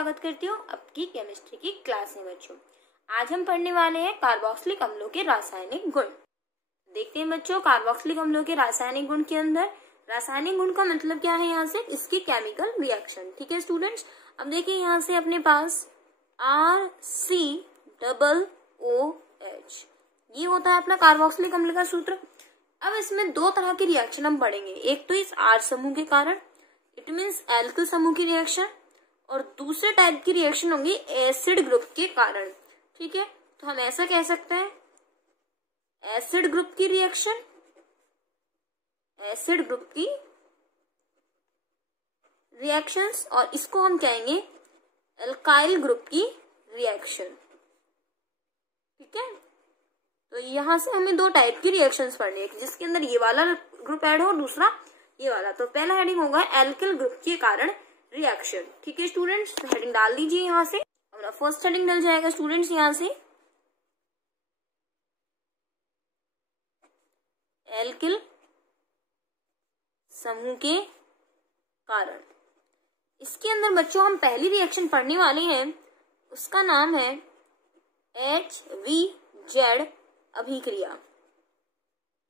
स्वागत करती हूँ आपकी केमिस्ट्री की क्लास में बच्चों। आज हम पढ़ने वाले हैं कार्बोक्सिलिक अम्लों के रासायनिक गुण। देखते हैं बच्चों, कार्बोक्सिलिक अम्लों के रासायनिक गुण के अंदर रासायनिक गुण का मतलब क्या है, यहाँ से इसकी केमिकल रिएक्शन। ठीक है स्टूडेंट्स, अब देखिए यहाँ से अपने पास RCOOH ये होता है अपना कार्बोक्सिलिक अम्ल का सूत्र। अब इसमें दो तरह की रिएक्शन हम पढ़ेंगे, एक तो इस R समूह के कारण, इट मीन्स एल्किल समूह की रिएक्शन, और दूसरे टाइप की रिएक्शन होंगी एसिड ग्रुप के कारण। ठीक है, तो हम ऐसा कह सकते हैं एसिड ग्रुप की रिएक्शन, एसिड ग्रुप की रिएक्शंस, और इसको हम कहेंगे एल्काइल ग्रुप की रिएक्शन। ठीक है, तो यहां से हमें दो टाइप की रिएक्शंस पढ़नी है, जिसके अंदर ये वाला ग्रुप ऐड हो और दूसरा ये वाला। तो पहला हेडिंग होगा एल्किल ग्रुप के कारण रिएक्शन। ठीक है स्टूडेंट्स, हेडिंग डाल दीजिए यहाँ से। हमारा फर्स्ट हेडिंग डल जाएगा स्टूडेंट्स यहाँ से एल्किल समूह के कारण। इसके अंदर बच्चों हम पहली रिएक्शन पढ़ने वाले हैं, उसका नाम है HVZ अभिक्रिया।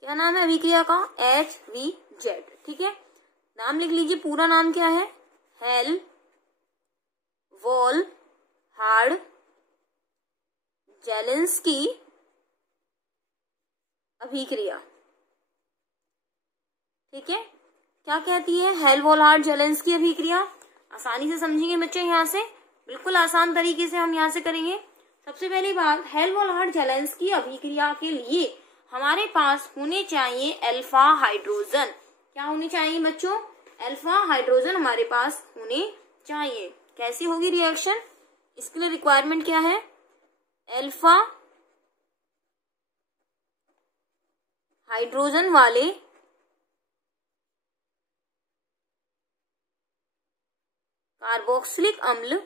क्या नाम है अभिक्रिया का? HVZ। ठीक है, नाम लिख लीजिए, पूरा नाम क्या है? हेल वॉल हार्ड जेलेंस्की अभिक्रिया। ठीक है, क्या कहती है हेल वॉल हार्ड जेलेंस्की अभिक्रिया? आसानी से समझेंगे बच्चे, यहाँ से बिल्कुल आसान तरीके से हम यहाँ से करेंगे। सबसे पहली बात, हेल वॉल हार्ड जेलेंस्की अभिक्रिया के लिए हमारे पास होने चाहिए अल्फा हाइड्रोजन। क्या होने चाहिए बच्चों? अल्फा हाइड्रोजन हमारे पास होने चाहिए। कैसी होगी रिएक्शन? इसके लिए रिक्वायरमेंट क्या है? अल्फा हाइड्रोजन वाले कार्बोक्सिलिक अम्ल।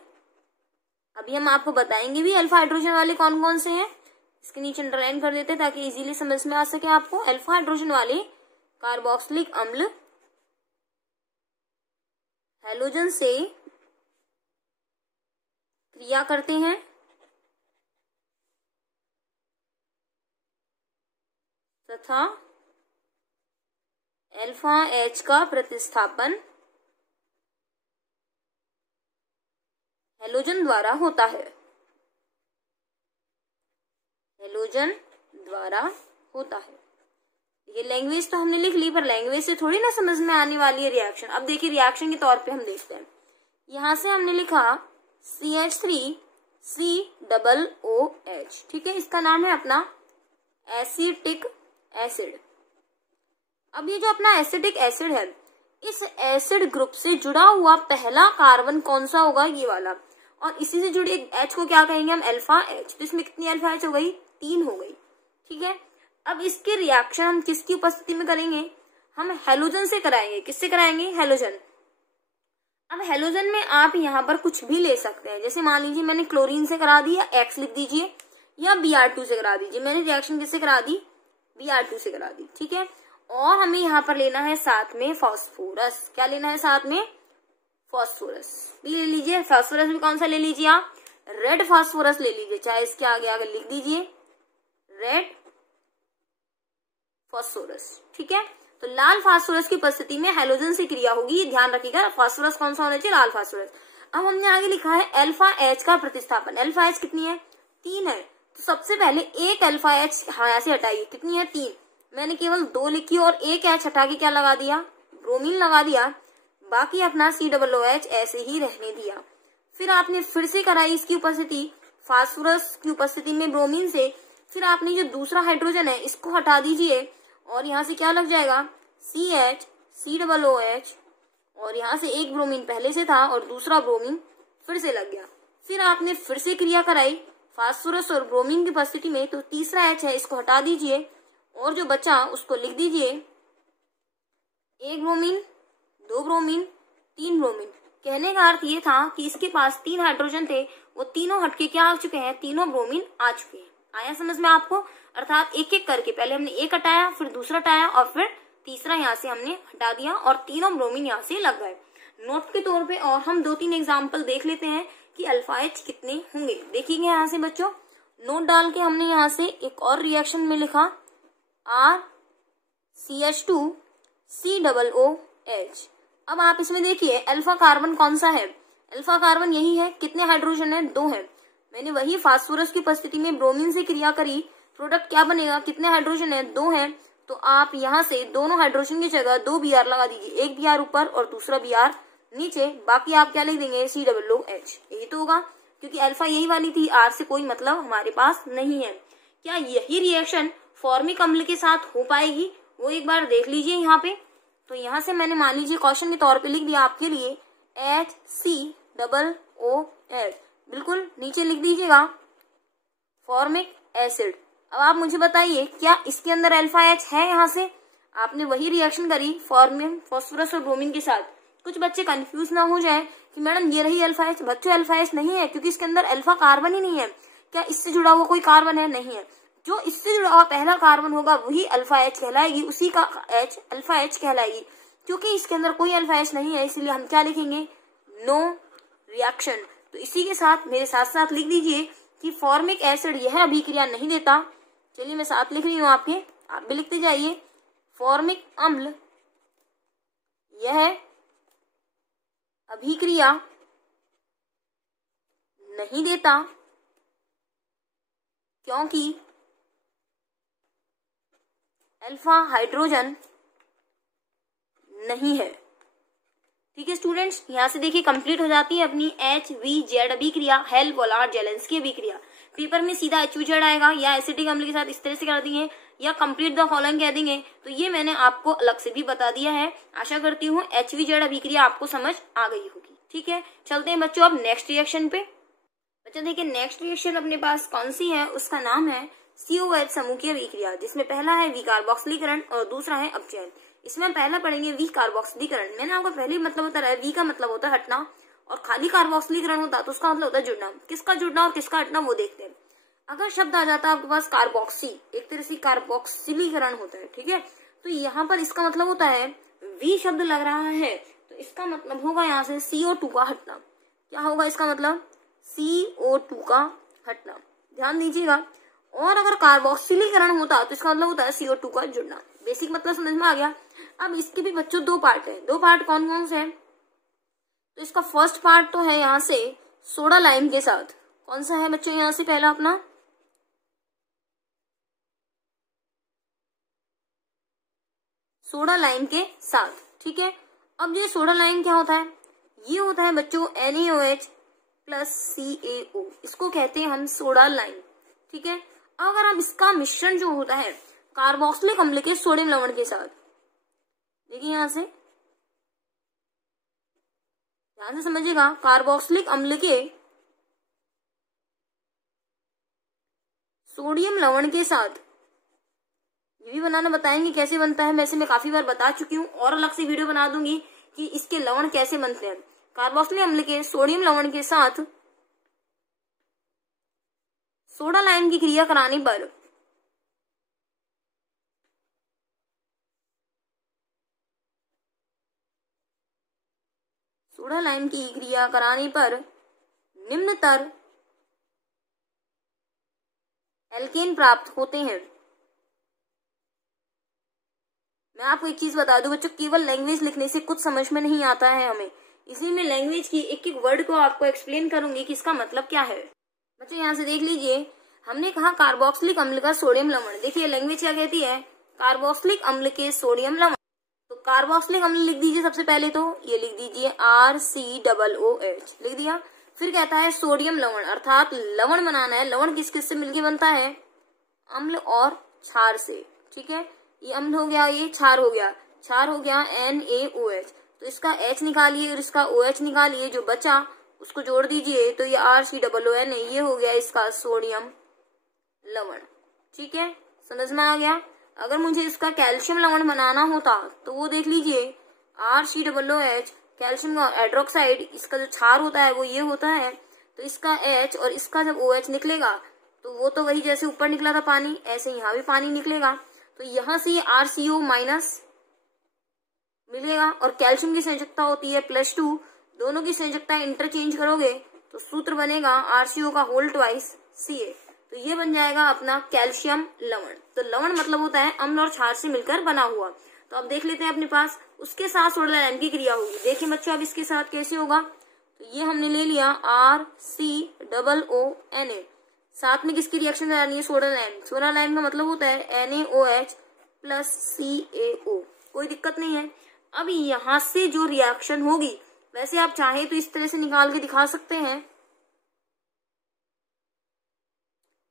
अभी हम आपको बताएंगे भी अल्फा हाइड्रोजन वाले कौन कौन से हैं। इसके नीचे अंडरलाइन कर देते हैं ताकि इजीली समझ में आ सके आपको। अल्फा हाइड्रोजन वाले कार्बोक्सिलिक अम्ल हैलोजन से क्रिया करते हैं तथा अल्फा H का प्रतिस्थापन हैलोजन द्वारा होता है। हैलोजन द्वारा होता है। ये लैंग्वेज तो हमने लिख ली, पर लैंग्वेज से थोड़ी ना समझ में आने वाली है रिएक्शन। अब देखिए रिएक्शन के तौर पे हम देखते हैं। यहां से हमने लिखा CH3COOH। ठीक है, इसका नाम है अपना एसिटिक एसिड। अब ये जो अपना एसिटिक एसिड है, इस एसिड ग्रुप से जुड़ा हुआ पहला कार्बन कौन सा होगा? ये वाला। और इसी से जुड़े H को क्या कहेंगे हम? Alpha H। तो इसमें कितनी अल्फा H हो गई? 3 हो गई। ठीक है, अब इसकी रिएक्शन हम किसकी उपस्थिति में करेंगे? हम हैलोजन से कराएंगे। किससे कराएंगे? हैलोजन। अब हैलोजन में आप यहाँ पर कुछ भी ले सकते हैं, जैसे मान लीजिए मैंने क्लोरीन से करा दी, या X लिख दीजिए, या Br2 से करा दीजिए। मैंने रिएक्शन किससे करा दी? Br2 से करा दी। ठीक है, और हमें यहाँ पर लेना है साथ में फास्फोरस। क्या लेना है साथ में? फास्फोरस भी ले लीजिए। फास्फोरस भी कौन सा ले लीजिए आप? रेड फास्फोरस ले लीजिए, चाहे इसके आगे आगे लिख दीजिए रेड फास्फोरस। ठीक है, तो लाल फास्फोरस की उपस्थिति में हैलोजन से क्रिया होगी। ध्यान रखिएगा, फास्फोरस कौन सा होना चाहिए? लाल फास्फोरस। अब हमने आगे लिखा है अल्फा H का प्रतिस्थापन। अल्फा H कितनी है? 3 है। तो सबसे पहले एक अल्फा H यहाँ से हटाइए। कितनी है? 3। मैंने केवल 2 लिखी और एक H हटा के क्या लगा दिया? ब्रोमीन लगा दिया। बाकी अपना COOH ऐसे ही रहने दिया। फिर आपने फिर से कराई इसकी उपस्थिति फास्फोरस की उपस्थिति में ब्रोमीन से। फिर आपने जो दूसरा हाइड्रोजन है इसको हटा दीजिए, और यहाँ से क्या लग जाएगा? CH COOH, और यहाँ से एक ब्रोमीन पहले से था और दूसरा ब्रोमीन फिर से लग गया। फिर आपने फिर से क्रिया कराई फास्फोरस और ब्रोमीन की उपस्थिति में, तो तीसरा H है, इसको हटा दीजिए और जो बचा उसको लिख दीजिए 1 ब्रोमीन, 2 ब्रोमीन, 3 ब्रोमीन। कहने का अर्थ ये था कि इसके पास 3 हाइड्रोजन थे, वो तीनों हटके क्या आ चुके हैं? तीनों ब्रोमीन आ चुके हैं। आया समझ में आपको? अर्थात एक एक करके पहले हमने एक हटाया, फिर दूसरा हटाया, और फिर तीसरा यहाँ से हमने हटा दिया, और तीनों ब्रोमीन यहाँ से लग गए। नोट के तौर पे और हम 2-3 एग्जाम्पल देख लेते हैं कि अल्फा एच कितने होंगे। देखिएगा यहाँ से बच्चों, नोट डाल के हमने यहाँ से एक और रिएक्शन में लिखा RCH2COOH। अब आप इसमें देखिए अल्फा कार्बन कौन सा है, अल्फा कार्बन यही है। कितने हाइड्रोजन है, 2 है। मैंने वही फास्फोरस की उपस्थिति में ब्रोमीन से क्रिया करी, प्रोडक्ट क्या बनेगा, कितने हाइड्रोजन है, 2 है। तो आप यहाँ से दोनों हाइड्रोजन की जगह 2 Br लगा दीजिए, एक Br ऊपर और दूसरा Br नीचे, बाकी आप क्या लिख देंगे, COOH। यही तो होगा, क्योंकि अल्फा यही वाली थी, R से कोई मतलब हमारे पास नहीं है। क्या यही रिएक्शन फॉर्मिक अम्ल के साथ हो पाएगी, वो एक बार देख लीजिए यहाँ पे। तो यहाँ से मैंने मान लीजिए क्वेश्चन के तौर पे लिख दिया आपके लिए HCOOH, बिल्कुल नीचे लिख दीजिएगा फॉर्मिक एसिड। अब आप मुझे बताइए क्या इसके अंदर अल्फा एच है, यहाँ से आपने वही रिएक्शन करी फॉर्मिन फॉस्फोरस और ब्रोमीन के साथ। कुछ बच्चे कंफ्यूज ना हो जाए कि मैडम ये रही अल्फा एच, बच्चों अल्फा एच नहीं है, क्योंकि इसके अंदर अल्फा कार्बन ही नहीं है। क्या इससे जुड़ा हुआ कोई कार्बन है, नहीं है। जो इससे जुड़ा हुआ पहला कार्बन होगा वही अल्फा एच कहलाएगी, उसी का एच अल्फा एच कहलाएगी। क्योंकि इसके अंदर कोई अल्फा एच नहीं है, इसलिए हम क्या लिखेंगे, नो रिएक्शन। तो इसी के साथ मेरे साथ साथ लिख दीजिए कि फॉर्मिक एसिड यह अभिक्रिया नहीं देता। चलिए मैं साथ लिख रही हूँ आपके, आप भी लिखते जाइए। फॉर्मिक अम्ल यह अभिक्रिया नहीं देता क्योंकि अल्फा हाइड्रोजन नहीं है। ठीक है स्टूडेंट्स, यहाँ से देखिए कंप्लीट हो जाती है अपनी HVZ अभिक्रिया, हेल वोलार्ड जेलेंस्की अभिक्रिया। पेपर में सीधा HVZ आएगा या एसिटिक अम्ल के साथ इस तरह से कर देंगे या कंप्लीट द फॉलोइंग कह देंगे। तो ये मैंने आपको अलग से भी बता दिया है। आशा करती हूँ HVZ अभिक्रिया आपको समझ आ गई होगी। ठीक है, चलते हैं बच्चों अब नेक्स्ट रिएक्शन पे। बच्चों देखिए नेक्स्ट रिएक्शन अपने पास कौन सी है, उसका नाम है COH समूह की अभिक्रिया, जिसमें पहला है विकार्बोक्सिलीकरण और दूसरा है अपचयन। इसमें हम पहला पढ़ेंगे विकार्बोक्सिलीकरण। मैंने आपको पहले मतलब बताया है, वी का मतलब होता है हटना और खाली कार्बोक्सिलीकरण होता है तो उसका मतलब होता है जुड़ना। किसका जुड़ना और किसका हटना वो देखते हैं। अगर शब्द आ जाता है आपके पास कार्बोक्सी, एक तरह से कार्बोक्सिलीकरण होता है। ठीक है, तो यहाँ पर इसका मतलब होता है वी शब्द लग रहा है तो इसका मतलब होगा यहाँ से CO2 का हटना। क्या होगा इसका मतलब, CO2 का हटना, ध्यान दीजिएगा। और अगर कार्बोक्सिलीकरण होता तो इसका मतलब होता है CO2 का जुड़ना। बेसिक मतलब समझ में आ गया। अब इसके भी बच्चों 2 पार्ट है। 2 पार्ट कौन कौन से हैं, तो इसका फर्स्ट पार्ट तो है यहाँ से सोडा लाइम के साथ। कौन सा है बच्चों यहाँ से पहला अपना सोडा लाइम के साथ। ठीक है, अब ये सोडा लाइम क्या होता है, ये होता है बच्चों NaOH प्लस CaO, इसको कहते हैं हम सोडा लाइम। ठीक है, अगर अब इसका मिश्रण जो होता है कार्बोक्सिलिक अम्ल के सोडियम लवण के साथ, देखिए यहां से ध्यान से समझिएगा, कार्बोक्सिलिक अम्ल के सोडियम लवण के साथ ये भी बनाना बताएंगे कैसे बनता है। वैसे मैं काफी बार बता चुकी हूँ और अलग से वीडियो बना दूंगी कि इसके लवण कैसे बनते हैं। कार्बोक्सिलिक अम्ल के सोडियम लवण के साथ सोडा लाइम की क्रिया कराने पर सोडा लाइम की क्रिया कराने पर निम्नतर एल्केन प्राप्त होते हैं। मैं आपको एक चीज बता दूं बच्चों, केवल लैंग्वेज लिखने से कुछ समझ में नहीं आता है हमें, इसलिए मैं लैंग्वेज की एक एक वर्ड को आपको एक्सप्लेन करूंगी कि इसका मतलब क्या है। बच्चों यहाँ से देख लीजिए, हमने कहा कार्बोक्सिलिक अम्ल का सोडियम लवण। देखिए लैंग्वेज क्या कहती है, कार्बोक्सिलिक अम्ल के सोडियम लवण। तो कार्बोक्सिलिक अम्ल लिख दीजिए सबसे पहले, तो ये लिख दीजिए RCOOH लिख दिया। फिर कहता है सोडियम लवण, अर्थात लवण बनाना है। लवण किस किस से मिलकर बनता है, अम्ल और क्षार से। ठीक है, ये अम्ल हो गया, ये क्षार हो गया, क्षार हो गया NaOH। तो इसका H निकालिए और इसका OH निकालिए, जो बचा उसको जोड़ दीजिए तो ये RCOON है, ये हो गया इसका सोडियम लवण। ठीक है, समझ में आ गया। अगर मुझे इसका कैल्शियम लवण बनाना होता तो वो देख लीजिए RCOOH, कैल्शियम का हाइड्रोक्साइड, इसका जो क्षार होता है वो ये होता है। तो इसका H और इसका जब OH निकलेगा तो वो तो वही जैसे ऊपर निकला था पानी, ऐसे यहाँ भी पानी निकलेगा। तो यहाँ से RCO माइनस मिलेगा और कैल्शियम की संयोजकता होती है +2, दोनों की संयोजकता इंटरचेंज करोगे तो सूत्र बनेगा RCO का होल ट्वाइस Ca। तो ये बन जाएगा अपना कैल्शियम लवण। तो लवण मतलब होता है अम्ल और क्षार से मिलकर बना हुआ। तो अब देख लेते हैं अपने पास उसके साथ सोडा लाइम की क्रिया होगी। देखिए बच्चों अब इसके साथ कैसे होगा, तो ये हमने ले लिया RCOONA, साथ में किसकी रिएक्शन करानी है, सोडा लाइम। सोडा लाइम का मतलब होता है NaOH प्लस CaO, कोई दिक्कत नहीं है। अब यहां से जो रिएक्शन होगी, वैसे आप चाहे तो इस तरह से निकाल के दिखा सकते हैं।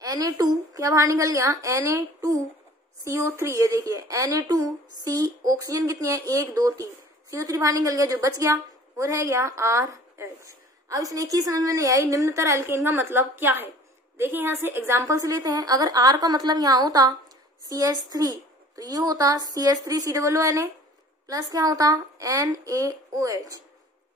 Na2 क्या बाहर निकल गया, Na2CO3, ये देखिए Na2C, ऑक्सीजन कितनी है 1 2 3, CO3 बाहर निकल गया, जो बच गया वो रह गया RH। अब इसमें एक चीज समझ में नहीं आई, निम्नतर एल्केन का मतलब क्या है। देखिए यहाँ से एग्जाम्पल से लेते हैं। अगर R का मतलब यहाँ होता CH3, तो ये होता CH3COONA प्लस क्या होता NaOH।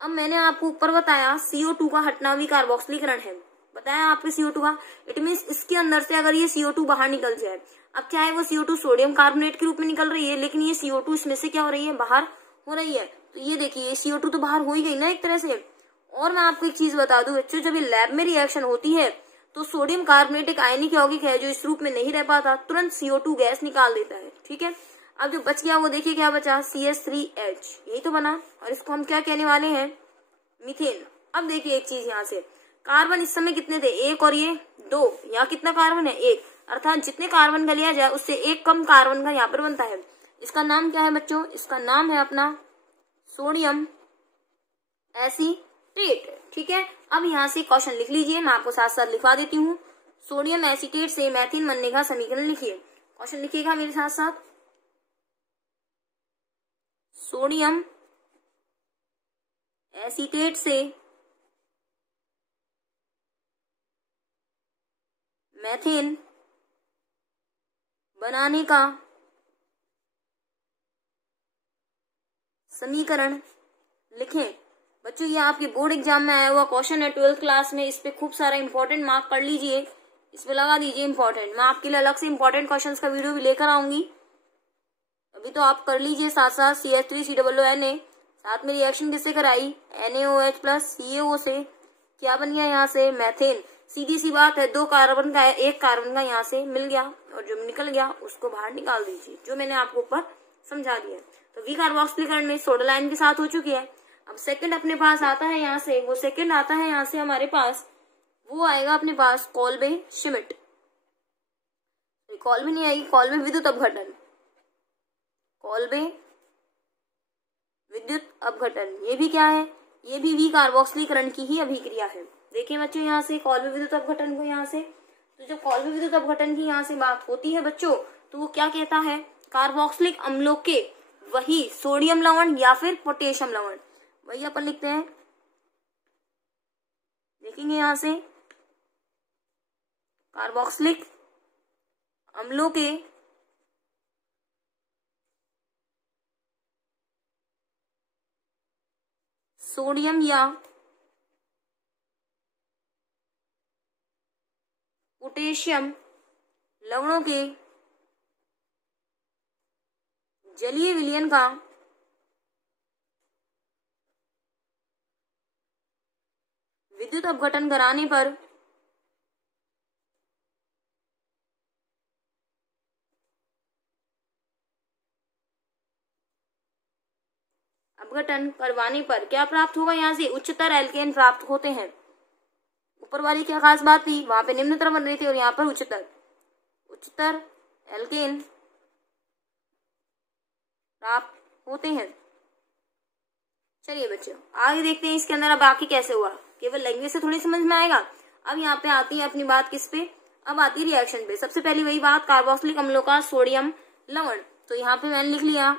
अब मैंने आपको ऊपर बताया CO2 का हटना भी कार्बोक्सिलीकरण है, बताया आपके CO2 का। इट मीन्स इसके अंदर से अगर ये CO2 बाहर निकल जाए, अब चाहे वो CO2 सोडियम कार्बोनेट के रूप में निकल रही है, लेकिन ये CO2 इसमें से क्या हो रही है, बाहर हो रही है। तो ये देखिए CO2 तो बाहर हो ही गई ना एक तरह से। और मैं आपको एक चीज बता दूं बच्चों, जब ये लैब में रिएक्शन होती है तो सोडियम कार्बोनेट एक आयनिक यौगिक है जो इस रूप में नहीं रह पाता, तुरंत CO2 गैस निकाल देता है। ठीक है, अब जो बच गया वो देखिए क्या बचा, CH3H, यही तो बना। और इसको हम क्या कहने वाले हैं, मीथेन। अब देखिए एक चीज यहाँ से, कार्बन इस समय कितने थे, 1 और ये 2, यहाँ कितना कार्बन है 1, अर्थात जितने कार्बन का लिया जाए उससे 1 कम कार्बन का यहाँ पर बनता है। इसका नाम क्या है बच्चों, इसका नाम है अपना सोडियम एसीटेट। ठीक है, अब यहाँ से क्वेश्चन लिख लीजिए, मैं आपको साथ साथ लिखवा देती हूँ। सोडियम एसीटेट से मैथिन बनने का समीकरण लिखिए। क्वेश्चन लिखिएगा मेरे साथ साथ, सोडियम एसीटेट से मैथेन बनाने का समीकरण लिखें। बच्चों ये आपके बोर्ड एग्जाम में आया हुआ क्वेश्चन है 12th क्लास में, इस पे खूब सारा इंपॉर्टेंट मार्क कर लीजिए, इस पे लगा दीजिए इंपॉर्टेंट। मैं आपके लिए अलग से इंपॉर्टेंट क्वेश्चंस का वीडियो भी लेकर आऊंगी, अभी तो आप कर लीजिए साथ साथ। CH3COONA, साथ में रिएक्शन किससे कराई, NaOH प्लस CaO से, क्या बन गया यहाँ से, मैथेन। सीधी सी बात है, 2 कार्बन का 1 कार्बन का यहाँ से मिल गया, और जो निकल गया उसको बाहर निकाल दीजिए, जो मैंने आपको ऊपर समझा दिया। तो वी कार्बोक्सिलीकरण में सोडा लाइम के साथ हो चुकी है। अब सेकंड अपने पास आता है यहाँ से, वो सेकंड आता है यहाँ से हमारे पास, वो आएगा अपने पास कॉल्बे श्मिट। कॉल्बे नहीं आएगी, कॉल्बे विद्युत अपघटन, कॉल्बे विद्युत अपघटन, ये भी क्या है, ये भी वी कार्बोक्सिलीकरण की ही अभिक्रिया है। देखिए बच्चों यहाँ से कॉल्बे विद्युत अपघटन को यहाँ से, तो जब कॉल्बे विद्युत अपघटन की यहाँ से बात होती है बच्चों, तो वो क्या कहता है, कार्बोक्सिलिक अम्लों के वही सोडियम लवण या फिर पोटेशियम लवण, वही अपन लिखते हैं। देखेंगे यहाँ से कार्बोक्सिलिक अम्लों के सोडियम या पोटेशियम लवणों के जलीय विलयन का विद्युत अपघटन कराने पर अपघटन करवाने पर क्या प्राप्त होगा, यहाँ से उच्चतर एल्केन प्राप्त होते हैं। ऊपर वाली क्या खास बात थी, वहां पे निम्नतर बन रही थी और यहाँ पर उच्चतर एल्केन प्राप्त होते हैं। चलिए बच्चों आगे देखते हैं इसके अंदर अब बाकी कैसे हुआ, केवल लैंग्वेज से थोड़ी समझ में आएगा। अब यहाँ पे आती है अपनी बात किस पे, अब आती है रिएक्शन पे। सबसे पहली वही बात, कार्बोक्सिलिक अम्लों का सोडियम लवण, तो यहाँ पे मैंने लिख लिया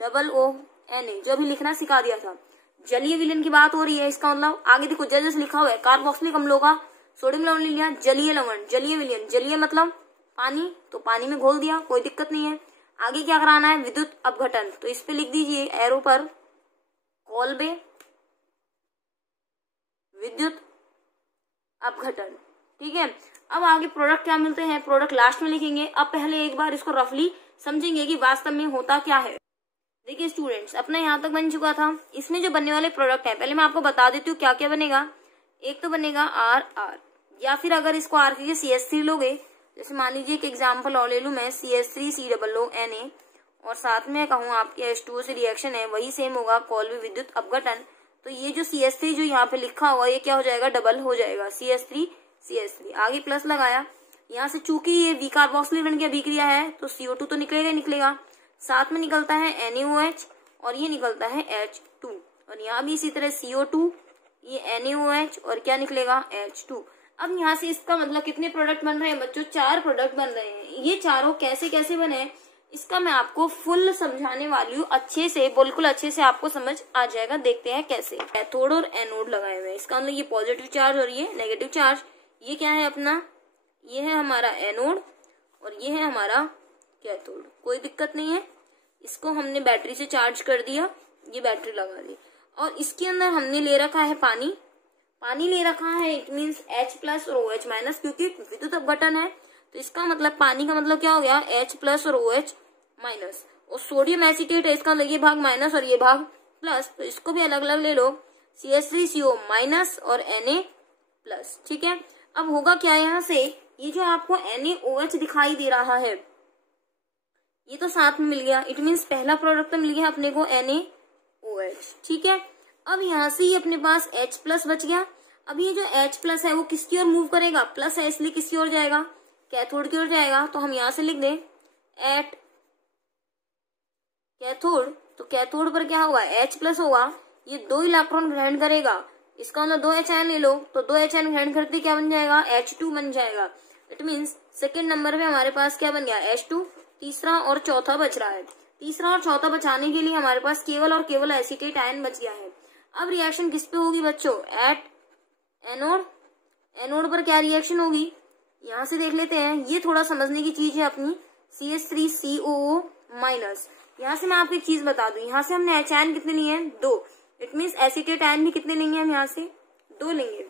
RCOONA, जो अभी लिखना सिखा दिया था। जलीय विलयन की बात हो रही है, इसका मतलब आगे देखो जैसे लिखा हुआ है, कार्बोक्सिलिक अम्लों का सोडियम लवण ले लिया, जलीय लवण, जलीय विलयन, जलीय मतलब पानी, तो पानी में घोल दिया, कोई दिक्कत नहीं है। आगे क्या कराना है, विद्युत अपघटन, तो इस पे लिख दीजिए एरो पर कॉल्बे विद्युत अपघटन। ठीक है, अब आगे प्रोडक्ट क्या मिलते हैं, प्रोडक्ट लास्ट में लिखेंगे। अब पहले एक बार इसको रफली समझेंगे कि वास्तव में होता क्या है। देखिए स्टूडेंट्स, अपना यहाँ तक बन चुका था। इसमें जो बनने वाले प्रोडक्ट है, पहले मैं आपको बता देती हूँ क्या क्या बनेगा। एक तो बनेगा आर आर, या फिर अगर इसको आर के CH3 लोगे, जैसे मान लीजिए एक एग्जाम्पल और ले लूँ मैं, CH3COO Na, और साथ में कहूँ आपके H2O से रिएक्शन है, वही सेम होगा, कॉल्वी विद्युत अपघटन। तो ये जो CH3 जो यहाँ पे लिखा हुआ, ये क्या हो जाएगा, डबल हो जाएगा, CH3 आगे प्लस लगाया। यहाँ से चूंकि ये विकार्बोक्सिलेशन की अभिक्रिया है, तो CO2 तो निकलेगा ही निकलेगा, साथ में निकलता है NaOH और ये निकलता है H2, और यहाँ भी इसी तरह CO2, ये NaOH और क्या निकलेगा, H2। अब यहाँ से इसका मतलब कितने प्रोडक्ट बन रहे हैं बच्चों, 4 प्रोडक्ट बन रहे हैं। ये चारों कैसे कैसे बने, इसका मैं आपको फुल समझाने वाली हूँ, अच्छे से, बिल्कुल अच्छे से आपको समझ आ जाएगा। देखते हैं कैसे। कैथोड और एनोड लगाए हुए हैं, इसका मतलब ये पॉजिटिव चार्ज और ये नेगेटिव चार्ज। ये क्या है अपना, ये है हमारा एनोड और ये है हमारा कैथोड। कोई दिक्कत नहीं है, इसको हमने बैटरी से चार्ज कर दिया, ये बैटरी लगा दी, और इसके अंदर हमने ले रखा है पानी ले रखा है, इट मीन्स H+ और OH-, क्योंकि विद्युत अपघटन है, तो इसका मतलब पानी का मतलब क्या हो गया, H+ और OH-। और सोडियम एसीटेट है, इसका ये भाग माइनस और ये भाग प्लस, तो इसको भी अलग अलग ले लो, CH3CO- और Na+। ठीक है, अब होगा क्या, यहाँ से ये जो आपको NaOH दिखाई दे रहा है, ये तो साथ में मिल गया, इट मीन्स पहला प्रोडक्ट तो मिल गया अपने को NaOH। ठीक है, अब यहाँ से ये अपने पास H+ बच गया। अब ये जो H+ है वो किसकी ओर मूव करेगा, प्लस है इसलिए किसकी ओर जाएगा, कैथोड की ओर जाएगा। तो हम यहाँ से लिख दें एट कैथोड, तो कैथोड पर क्या होगा, H+ होगा, ये 2 इलेक्ट्रॉन ग्रहण करेगा, इसका मतलब 2 H ले लो, तो 2 H ग्रहण करते क्या बन जाएगा, H2 बन जाएगा। इट मीन्स सेकेंड नंबर पे हमारे पास क्या बन गया, H2। तीसरा और चौथा बच रहा है, तीसरा और चौथा बचाने के लिए हमारे पास केवल और केवल एसीटेट आयन बच गया है। अब रिएक्शन किस पे होगी बच्चों, एट एनोड पर क्या रिएक्शन होगी, यहाँ से देख लेते हैं। ये थोड़ा समझने की चीज है अपनी, CH3COO-। यहाँ से मैं आपको एक चीज बता दूं, यहाँ से हमने H आयन कितने लिए हैं, 2, इट मीन्स एसीटेट आयन भी कितने लेंगे हम, यहाँ से 2 लेंगे।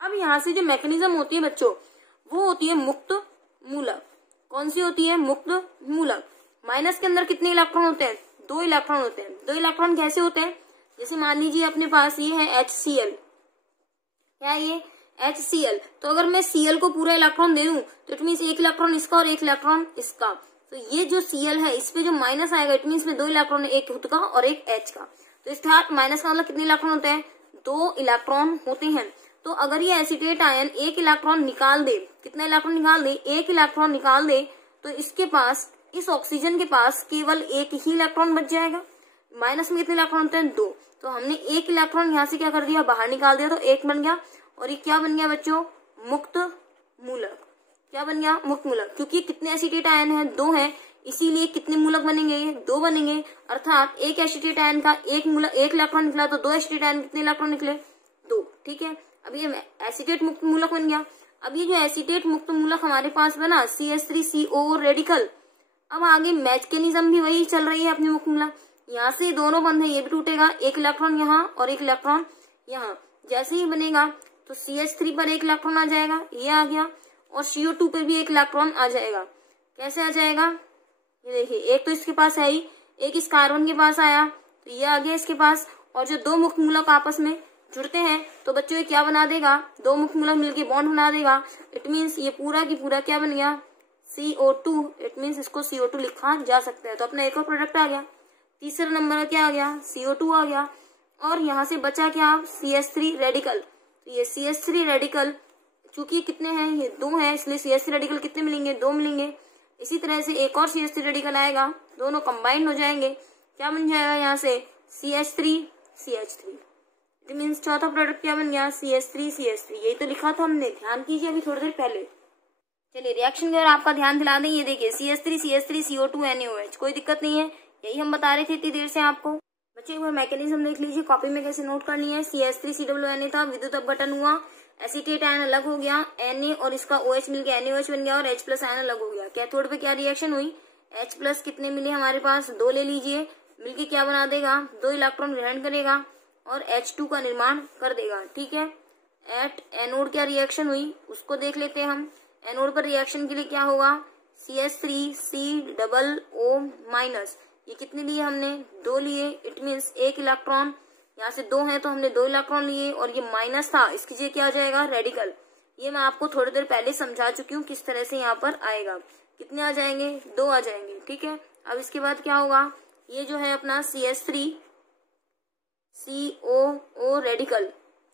अब यहाँ से जो मैकेनिज्म होती है बच्चों, वो होती है मुक्त मूलक। कौन सी होती है, मुक्त मूलक। माइनस के अंदर कितने इलेक्ट्रॉन होते हैं, 2 इलेक्ट्रॉन होते हैं। 2 इलेक्ट्रॉन कैसे होते हैं, जैसे मान लीजिए अपने पास ये है HCl, क्या है ये HCl, तो अगर मैं Cl को पूरा इलेक्ट्रॉन दे दूं, तो इट मीन्स 1 इलेक्ट्रॉन इसका और 1 इलेक्ट्रॉन इसका, तो ये जो Cl है इस पे जो माइनस आएगा, इट मीन्स में 2 इलेक्ट्रॉन है, एक खुद का और एक H का। तो इस माइनस का मतलब कितने इलेक्ट्रॉन होते हैं, 2 इलेक्ट्रॉन होते हैं। तो अगर ये एसीटेट आयन 1 इलेक्ट्रॉन निकाल दे, कितना इलेक्ट्रॉन निकाल दे, 1 इलेक्ट्रॉन निकाल दे, तो इसके पास, इस ऑक्सीजन के पास केवल 1 ही इलेक्ट्रॉन बच जाएगा। माइनस में कितने इलेक्ट्रॉन होते हैं, 2, तो हमने 1 इलेक्ट्रॉन यहाँ से क्या कर दिया, बाहर निकाल दिया, तो 1 बन गया। और ये क्या बन गया बच्चों, मुक्त मूलक। क्या बन गया, मुक्त मूलक, क्योंकि कितने एसीटेट आयन है, 2 है, इसीलिए कितने मूलक बनेंगे, 2 बनेंगे। अर्थात एक एसीटेट आयन का 1 इलेक्ट्रॉन निकला, तो 2 एसीटेट आयन कितने इलेक्ट्रॉन निकले, 2। ठीक है, अब ये एसीटेट मुक्त मूलक बन गया। अब ये जो एसीटेट मुक्त मूलक हमारे पास बना, CH3CO रेडिकल, अब आगे मैकेनिज्म भी वही चल रही है अपनी मुक्त मूलक। यहाँ से दोनों बंद है, ये भी टूटेगा, 1 इलेक्ट्रॉन यहाँ और 1 इलेक्ट्रॉन यहाँ। जैसे ही बनेगा तो CH3 पर 1 इलेक्ट्रॉन आ जाएगा, ये आ गया, और CO2 पर भी 1 इलेक्ट्रॉन आ जाएगा। कैसे आ जाएगा, ये देखिए, एक तो इसके पास है ही, एक इस कार्बन के पास आया, तो ये आ गया इसके पास। और जो 2 मुक्त मूलक आपस में जुड़ते हैं, तो बच्चों ये क्या बना देगा, 2 मुक्त मूलक मिलके बॉन्ड बना देगा। इट मीन्स ये पूरा की पूरा क्या बन गया, CO2। इट मीन्स इसको CO2 लिखा जा सकता है। तो अपना एक और प्रोडक्ट आ गया। तीसरा नंबर क्या आ गया, CO2 आ गया। और यहाँ से बचा क्या, CH3 रेडिकल। तो ये CH3 रेडिकल, चूंकि कितने हैं, ये 2 हैं, इसलिए CH3 रेडिकल कितने मिलेंगे, 2 मिलेंगे। इसी तरह से एक और CH3 रेडिकल आएगा, दोनों कंबाइंड हो जाएंगे, क्या बन जाएगा यहाँ से, CH3 CH3। इट मीन्स चौथा प्रोडक्ट क्या बन गया, CH3 CH3। यही तो लिखा था हमने, ध्यान कीजिए अभी थोड़ी देर पहले। चलिए रिएक्शन की ओर आपका ध्यान दिला दें। ये देखिए CH3 CH3 CO2 NaOH, कोई दिक्कत नहीं है, यही हम बता रहे थे इतनी देर से आपको। बच्चे एक बार मैकेनिज्म देख लीजिए, कॉपी में कैसे नोट करनी है। CH3COO था, विद्युत अपघटन हुआ, एसीटेट आयन अलग हो गया, Na और इसका OH मिलकर NaOH बन गया, और H+ आयन अलग हो गया। कैथोड पे क्या रिएक्शन हुई, H+ कितने मिले हमारे पास, 2 ले लीजिए, मिलके क्या बना देगा, 2 इलेक्ट्रॉन ग्रहण करेगा और H2 का निर्माण कर देगा। ठीक है, एट एनोड क्या रिएक्शन हुई उसको देख लेते हैं हम। एनोड पर रिएक्शन के लिए क्या होगा, CH3COO-। ये कितने लिए हमने, 2 लिए, इट मीन्स 1 इलेक्ट्रॉन, यहाँ से 2 है तो हमने 2 इलेक्ट्रॉन लिए, और ये माइनस था, इसकी जगह क्या आ जाएगा, रेडिकल। ये मैं आपको थोड़ी देर पहले समझा चुकी हूँ किस तरह से यहाँ पर आएगा। कितने आ जाएंगे, 2 आ जाएंगे, ठीक है। अब इसके बाद क्या होगा, ये जो है अपना CH3 COO रेडिकल,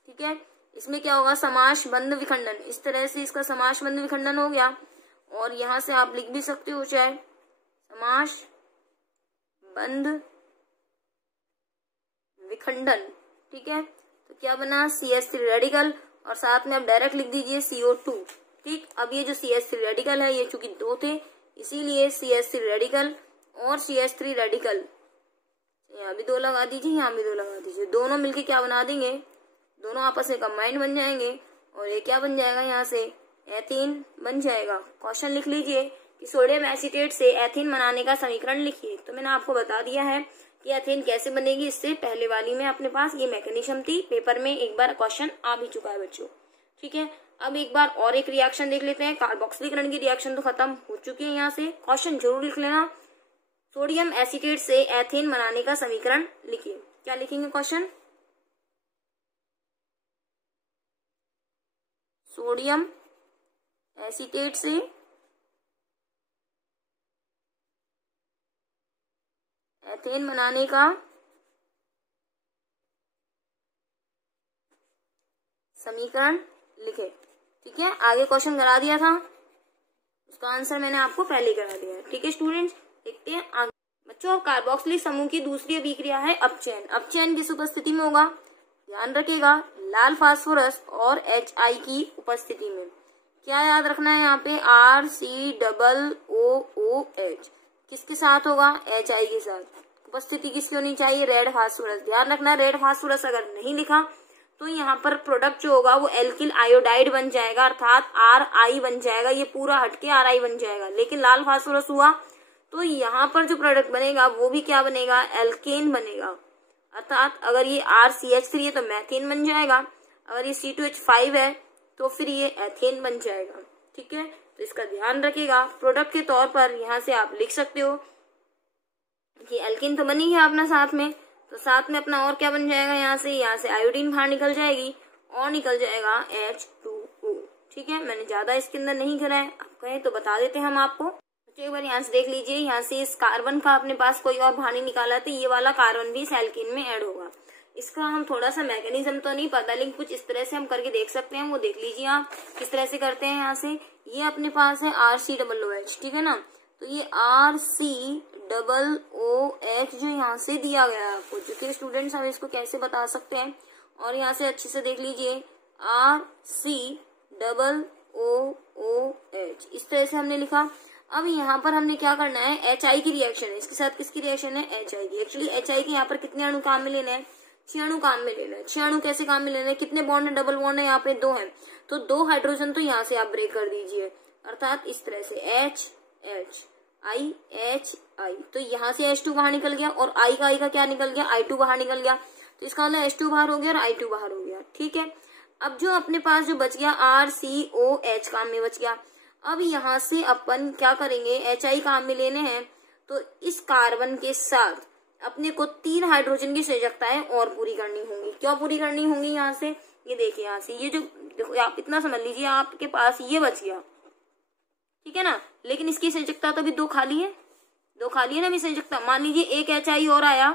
ठीक है, इसमें क्या होगा, समाश बंध विखंडन, इस तरह से इसका समाश बंध विखंडन हो गया। और यहां से आप लिख भी सकते हो चाहे समाश बंध विखंडन, ठीक है। तो क्या बना, CH3 रेडिकल, और साथ में आप डायरेक्ट लिख दीजिए CO2, ठीक। अब ये जो CH3 रेडिकल है, ये चूंकि 2 थे इसीलिए CH3 रेडिकल और CH3 रेडिकल, यहाँ भी 2 लगा दीजिए, यहाँ भी 2 लगा दीजिए, दोनों मिलके क्या बना देंगे, दोनों आपस में कंबाइंड बन जाएंगे, और ये क्या बन जाएगा, यहाँ से एथीन बन जाएगा। क्वेश्चन लिख लीजिए कि सोडियम एसीटेट से एथीन बनाने का समीकरण लिखिए। तो मैंने आपको बता दिया है कि एथीन कैसे बनेगी, इससे पहले वाली में अपने पास ये मैकेनिज्म थी, पेपर में एक बार क्वेश्चन आ भी चुका है बच्चों, ठीक है। अब एक बार और एक रिएक्शन देख लेते हैं, कार्बोक्सिलीकरण की रिएक्शन तो खत्म हो चुकी है। यहाँ से क्वेश्चन जरूर लिख लेना, सोडियम एसीटेट से एथेन बनाने का समीकरण लिखिए। क्या लिखेंगे क्वेश्चन, सोडियम एसीटेट से एथेन बनाने का समीकरण लिखे, ठीक है। आगे क्वेश्चन करा दिया था, उसका आंसर मैंने आपको पहले करा दिया है, ठीक है स्टूडेंट्स। देखते हैं आगे बच्चों। कार्बोक्सिलिक समूह की दूसरी अभिक्रिया है अपचयन। अपचयन किस उपस्थिति में होगा, ध्यान रखिएगा, लाल फास्फोरस और HI की उपस्थिति में। क्या याद रखना है यहाँ पे, RCOOH किसके साथ होगा, HI के साथ। उपस्थिति किसकी होनी चाहिए, रेड फास्फोरस। ध्यान रखना, रेड फास्फोरस अगर नहीं लिखा तो यहाँ पर प्रोडक्ट जो होगा वो एल्किल आयोडाइड बन जाएगा, अर्थात RI बन जाएगा, ये पूरा हटके RI बन जाएगा। लेकिन लाल फास्फोरस हुआ तो यहाँ पर जो प्रोडक्ट बनेगा वो भी क्या बनेगा, एल्केन बनेगा। अर्थात अगर ये RCH3 है तो मैथेन बन जाएगा, अगर ये C2H5 है तो फिर ये एथेन बन जाएगा, ठीक है। तो इसका ध्यान रखिएगा। प्रोडक्ट के तौर पर यहाँ से आप लिख सकते हो कि एल्केन तो बनी है अपना साथ में, तो साथ में अपना और क्या बन जाएगा, यहाँ से आयोडीन बाहर निकल जाएगी और निकल जाएगा H2O, ठीक है। मैंने ज्यादा इसके अंदर नहीं करा है, आप कहें तो बता देते हैं हम आपको। तो एक बार यहाँ से देख लीजिए, यहाँ से इस कार्बन का अपने पास कोई और बाहर नहीं निकाला तो ये वाला कार्बन भी इस एल्केन में ऐड होगा। इसका हम थोड़ा सा मैकेनिज्म तो नहीं पता, लेकिन कुछ इस तरह से हम करके देख सकते हैं, वो देख लीजिए आप किस तरह से करते हैं। यहाँ से ये अपने पास है RCOOH, ठीक है ना। तो ये RCOOH जो यहाँ से दिया गया है आपको, जो कि स्टूडेंट्स हम इसको कैसे बता सकते हैं, और यहाँ से अच्छे से देख लीजिए RCOOH, इस तरह से हमने लिखा। अब यहाँ पर हमने क्या करना है, HI की रिएक्शन है, इसके साथ किसकी रिएक्शन है, HI की। एक्चुअली HI के यहाँ पर कितने अणु काम में लेना है, 6 अणु काम में लेना है। 6 अणु कैसे काम में लेना है, कितने बॉन्ड है, डबल बॉन्ड है, यहाँ पे 2 है, तो 2 हाइड्रोजन तो यहाँ से आप ब्रेक कर दीजिए, अर्थात इस तरह से HI। तो यहाँ से H2 बाहर निकल गया, और I का क्या निकल गया, I2 बाहर निकल गया, तो इसका मतलब H2 बाहर हो गया और I2 बाहर हो गया, ठीक है। अब जो अपने पास जो बच गया RCOH काम में बच गया। अब यहाँ से अपन क्या करेंगे, HI काम में लेने हैं, तो इस कार्बन के साथ अपने को 3 हाइड्रोजन की संयोजकताएं और पूरी करनी होंगी। क्यों पूरी करनी होंगी, यहाँ से ये देखिए, यहाँ से ये जो देखो आप इतना समझ लीजिए, आपके पास ये बच गया, ठीक है ना। लेकिन इसकी संयोजकता तो अभी 2 खाली है, 2 खाली है ना अभी संयोजकता। मान लीजिए एक HI और आया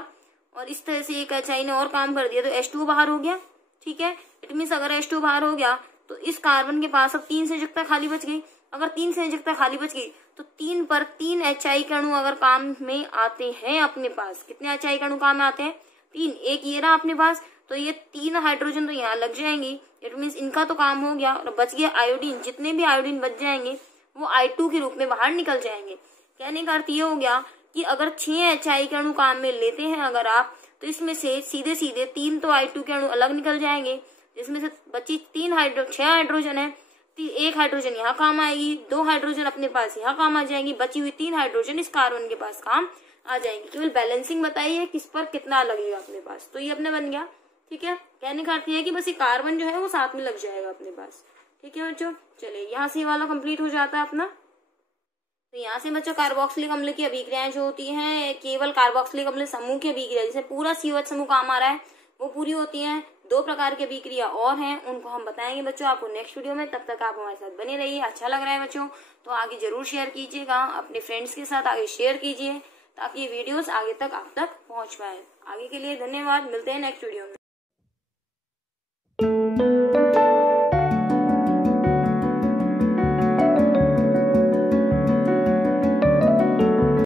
और इस तरह से एक HI ने और काम कर दिया तो H2 बाहर हो गया, ठीक है। इट मीन्स अगर H2 बाहर हो गया तो इस कार्बन के पास अब 3 संयोजकता खाली बच गई। अगर 3 संयोजकता खाली बच गई तो 3 पर 3 HI के अणु अगर काम में आते हैं अपने पास, कितने HI के अणु काम में आते हैं, 3। एक ये रहा अपने पास, तो ये 3 हाइड्रोजन तो यहाँ लग जाएंगी, इट मीन्स इनका तो काम हो गया, और बच गया आयोडीन। जितने भी आयोडीन बच जाएंगे वो I2 के रूप में बाहर निकल जाएंगे। कहने का अर्थ ये हो गया कि अगर 6 HI के अणु काम में लेते हैं अगर आप, तो इसमें से सीधे 3 तो I2 के अणु अलग निकल जाएंगे, इसमें से बची 6 हाइड्रोजन है, 1 हाइड्रोजन यहाँ काम आएगी, 2 हाइड्रोजन अपने पास यहाँ काम आ जाएंगी, बची हुई 3 हाइड्रोजन इस कार्बन के पास काम आ जाएंगे। केवल बैलेंसिंग बताइए किस पर कितना लगेगा अपने पास, तो ये अपने बन गया, ठीक है। कहने का अर्थ है कि बस ये कार्बन जो है वो साथ में लग जाएगा अपने पास, ठीक है बच्चों। चलिए यहाँ से ये वाला कंप्लीट हो जाता है अपना। तो यहाँ से बच्चों कार्बोक्सिलिक अम्ल की अभिक्रियाएं जो होती हैं केवल कार्बोक्सिलिक अम्ल समूह की अभिक्रिया, जैसे पूरा COH समूह काम आ रहा है, वो पूरी होती हैं। 2 प्रकार की अभिक्रिया और हैं, उनको हम बताएंगे बच्चों आपको नेक्स्ट वीडियो में। तब तक आप हमारे साथ बने रहिए। अच्छा लग रहा है बच्चों तो आगे जरूर शेयर कीजिएगा, अपने फ्रेंड्स के साथ आगे शेयर कीजिए ताकि ये वीडियोस आगे तक आप तक पहुंच पाए। आगे के लिए धन्यवाद, मिलते हैं नेक्स्ट वीडियो में।